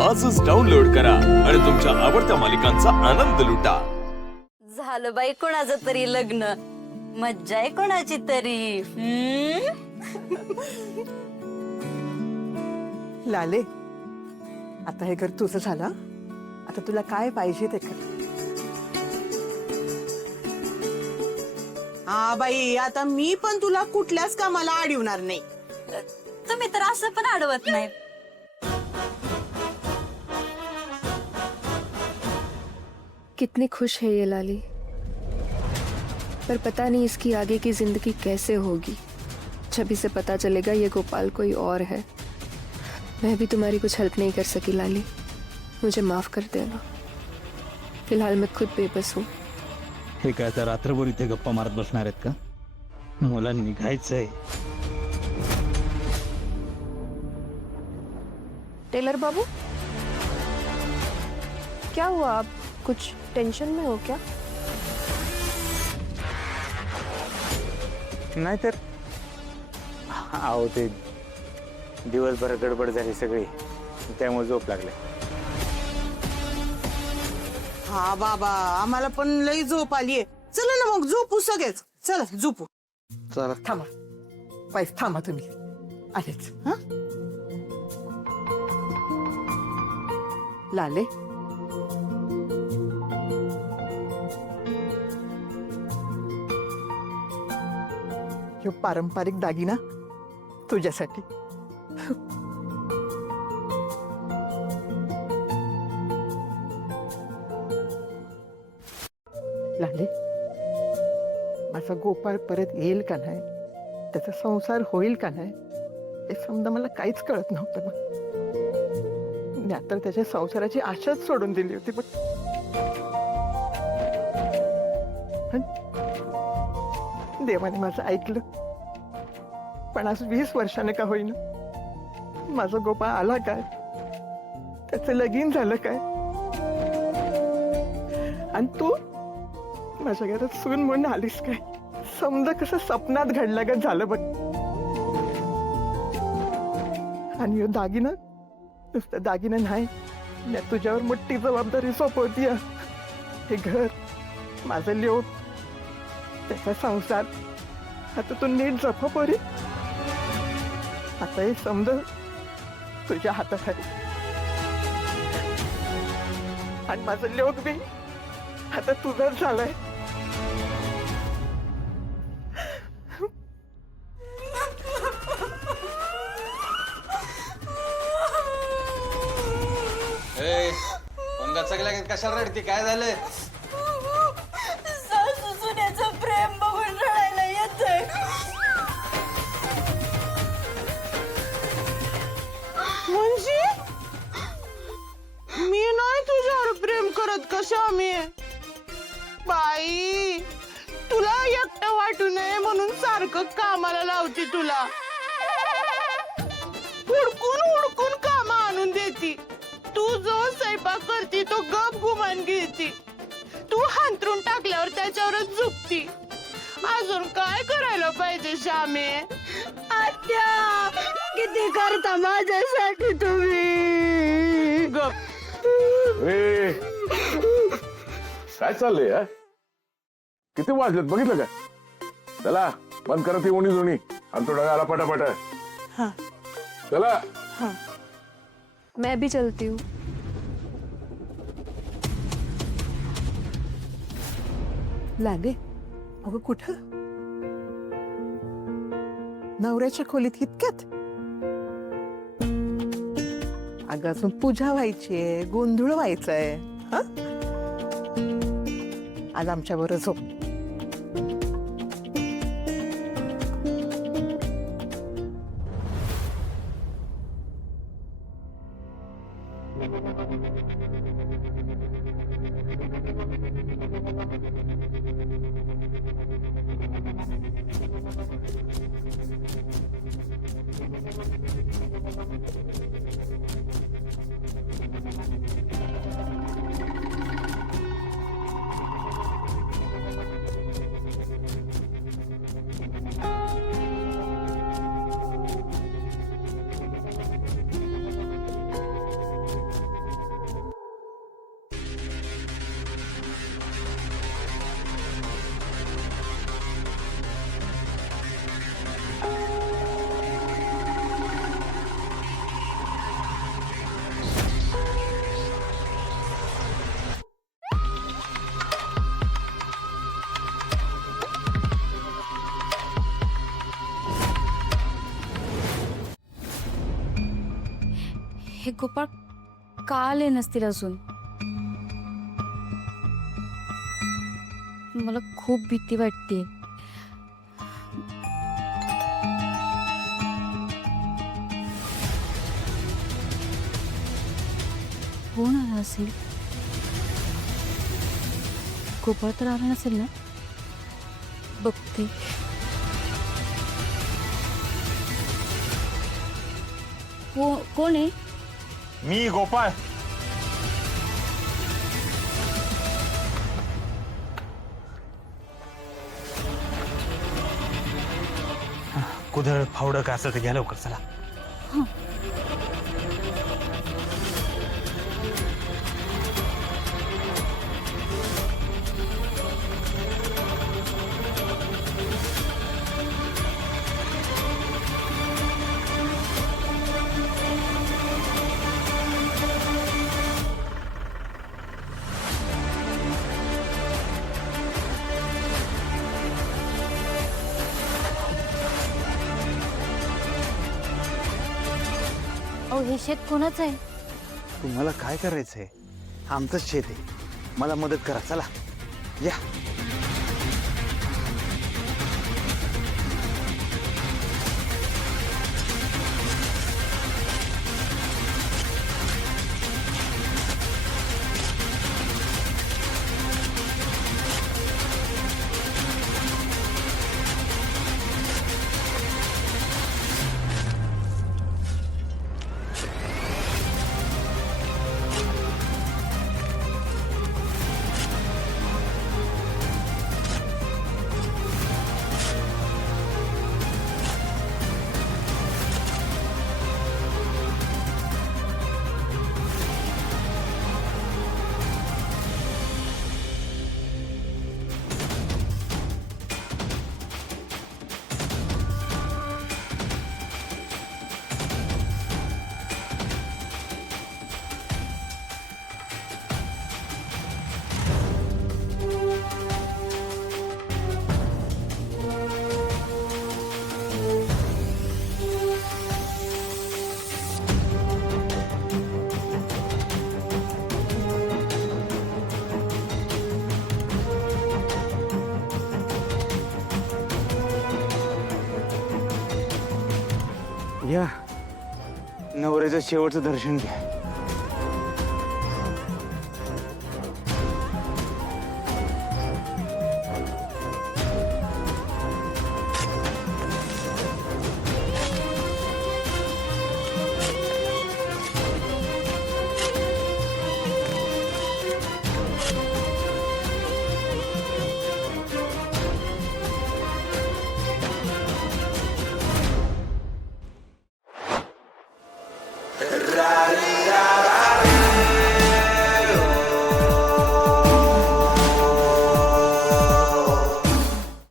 आजच डाउनलोड करा आणि तुमच्या आवडत्या मालिकांचा आनंद लुटा. झालं बाई कोणाचं तरी लग्न, मज्जा आहे कोणाची तरी. लाले, आता हे घर तुझं झालं. आता तुला काय पाहिजे ते कर. हा बाई, आता मी पण तुला कुठल्याच कामाला अडवणार नाही. तुम्ही तर असं पण अडवत नाही. कितनी खुश है ये लाली, पर पता नहीं इसकी आगे की जिंदगी कैसे होगी. जब इसे पता चलेगा ये गोपाल कोई और है. मैं भी तुम्हारी कुछ हेल्प नहीं कर सकी लाली, मुझे माफ कर देना. फिलहाल मैं खुद बेबस हूँ. हे काय तर रात्रभर इथे गप्पा मारत बसणार आहेत का? मला निघायचंय. टेलर बाबू, क्या हुआ? आप कुछ टेंशन में हो क्या? नाही तर आहो, ते दिवसभर गडबड झाली सगळी, त्यामुळे झोप लागले. हा बाबा, आम्हाला पण लई झोप आलीये. चला ना मग झोपू सगळेच. चला झोपू. चला. थांबा पाहिजे, थांबा तुम्ही आलेच. हा लाले, ह्यो पारंपरिक दागिना तुझ्यासाठी. लाले, माझा गोपाळ परत येईल का नाही, त्याचा संसार होईल का नाही, हे समजा मला काहीच कळत नव्हतं. मी आता त्याच्या संसाराची आशाच सोडून दिली होती. पण देवाने माझं ऐकलं. पण आज 20 वर्षाने का होईना माझा गोपाळ आला काय, त्याचं लगीन झालं काय, आणि तू माझ्या घरात सून म्हणून आलीस काय. समजा कसं स्वप्नात घडलं का झालं बघ. आणि ह्यो दागिना नुसतं दागिना नाही, मी तुझ्यावर मोठी जबाबदारी सोपवती. हे घर, माझं लेक, त्याचा संसार, आता तू नीट जप पोरी. आता हे समज तुझ्या हातात आहे. आणि माझं लेक बी आता तुझंच झालंय. कशाला रडती? काय झालंय? सासू सुनेचं प्रेम बघून रडायला येतंय. म्हणजे मी नाही तुझ्यावर प्रेम करत कशा मी. बाई, तुला एकटं वाटू नये म्हणून सारखं कामाला लावते तुला. हुडकून हुडकून काम आणून देती. तू जो स्वयंपाक करती तो गप गुमान घेती. तू हांतरून टाकल्यावर त्याच्यावरच झुकती. अजून काय करायला पाहिजे श्यामे? आत्या, किती करता माझ्यासाठी तुम्ही. गप. काय चाललंय? किती वाजलेत बघितलं का? चला बंद करा ती उणी जुणी आणि तो डगा आला पटापट. हाँ. चला. हाँ. मैं भी चलती हूँ. लाले, अगं कुठं? नवऱ्याच्या खोलीत इतक्यात? अगं अजून पूजा व्हायचीये, गोंधळ व्हायचंय. आज आमच्या बरोबर झोप. गोपाळ का आले नसतील अजून? मला खूप भीती वाटते. कोण आला असेल? गोपाळ तर आला नसेल ना? बघते. कोण आहे? मी गोपाळ. कुदळ फावडं का असं ते घ्या लवकर चला. अहो हे शेत कोणाचं आहे? तुम्हाला काय करायचंय? आमचंच शेत आहे. मला मदत करा चला या. या नवऱ्याचं शेवटचं दर्शन घ्या.